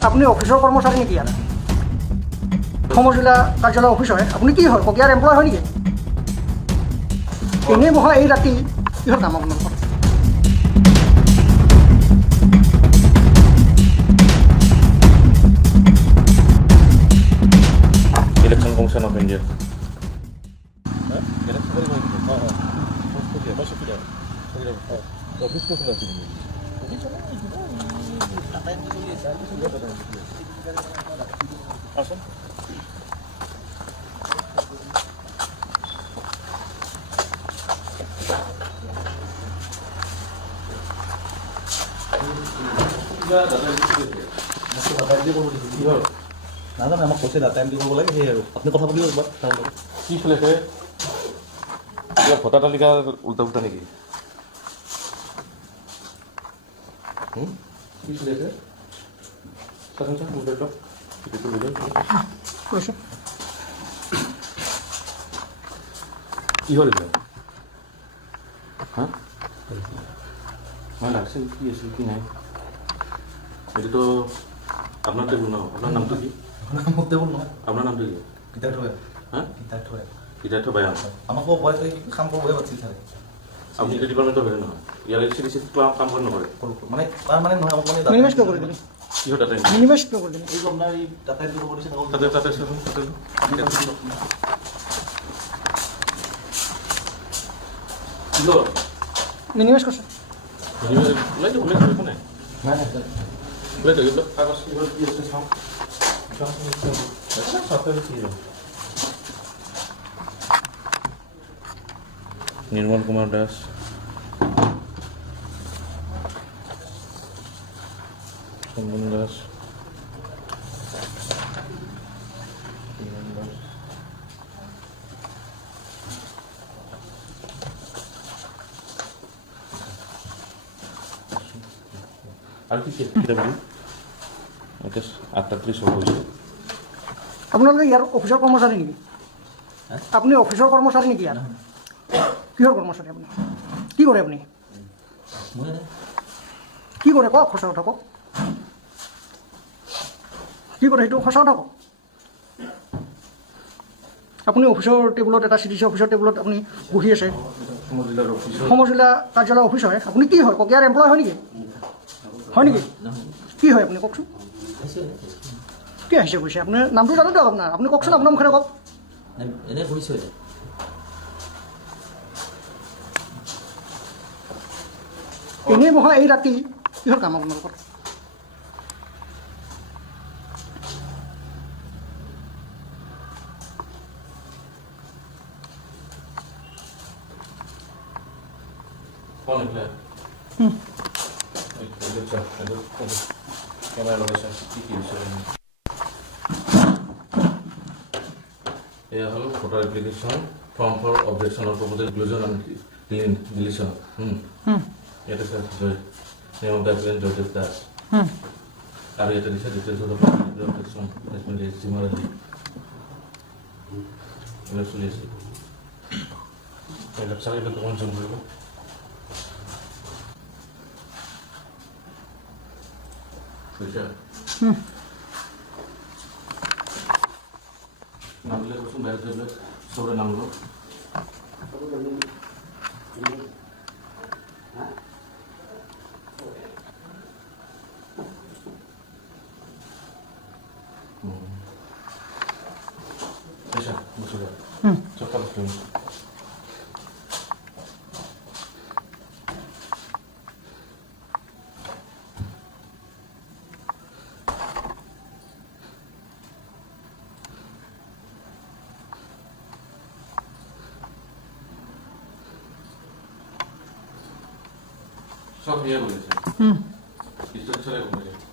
আপনি অফিসৰ কৰ্মচাৰী নেকি ইয়াত সমজিলা কাৰ্যালয় অফিস হয় আপুনি কি হয় ককিয়াৰ এমপ্লয় হয় নেকি এনেই বহা এই ৰাতি কিহৰ কাম আপোনালোকৰ Election Commission of India. Office ko sila sila. Asan? নাজানো আমাক কৈছে টাইম দিব লাগে সেই আৰু আপুনি কথা পাতিব একবাৰ কি চলিছে কিবা ভোটাৰ তালিকা উল্টা উল্টা নেকি কি চলিছে চাচোন চাচোন উল্টা কৈছে কি হ'ল এতিয়া হা মই লাগছে কি আছিল কি নাই এইটোতো আপনার টেবুল না আপনার নামটা কি মোক টেবুল নহয় আপনার নামটা কি কিতাপ থৈ হ্যাঁ কিতাপ থৈ কিতাব বায়ান আমাকো বয়স কাম কৰিব পাৰছিল থাকে আপনি এটা ডিপাৰ্টমেন্টও বেৰো না ইয়াৰ সিডিসি কাম কৰে নকৰে মানে তাৰ মানে নহয় মানে মিনিমাইজ কিয় কৰি দিলে কি হয় তাতে মিনিমাইজ কিয় কৰি দিলে এই আপোনাৰ এই টাটা দিব কৰিছে তাতে তাতে শুনুন তাতে কিলো মিনিমাইজ কৈছে ওলাই তো ওলাই তো নাই নাই নাই ওলাই তো এগুলো কাগজ কি কি আছে সব সরকারি কি निर्मल कुमार दास चंदन दास আর কি কিতাব এটা 38 হয়েছে আপোনালোকে ইয়াৰ অফিসৰ কৰ্মচাৰী নেকি আপুনি অফিসৰ কৰ্মচাৰী নেকি ইয়াত কিহৰ কৰ্মচাৰী আপুনি কি কৰে আপুনি কি কৰে কওক সঁচা কথা কওক কি কৰে সেইটো সঁচা কথা কওক আপুনি অফিসৰ টেবুলত এটা চিডিচি অফিসৰ টেবুলত আপুনি বহি আছে সমজিলা কাৰ্যালয় অফিস হয় আপুনি কি হয় ককিয়াৰ এমপ্লয় হয় নেকি কি হয় আপুনি কওকচোন কি আহিছে কৈছে আপোনাৰ নামটো জানো দিয়ক আপোনাৰ আপুনি কওকচোন আপোনাৰ মুখেৰে কওক এনে কৰিছে এনেই বহা এই ৰাতি কিহৰ কাম আপোনালোকৰ कौन निकला कैमरा लोकेशन की ये हल photo application form for objection और प्रपोजल इंक्लूजन एंड डिलीशन ये तो sir name of the applicant Joseph Das और ये तो दिशा details of the objection has been raised similarly ये सुनिए ये लक्षण ये तो कौन जम करेगा नाम ले उसको बैठ जाओ sobre नाम लो ऐसा मुझे चक्कर क्यों सब ये बोले थे किस तरह चले बोले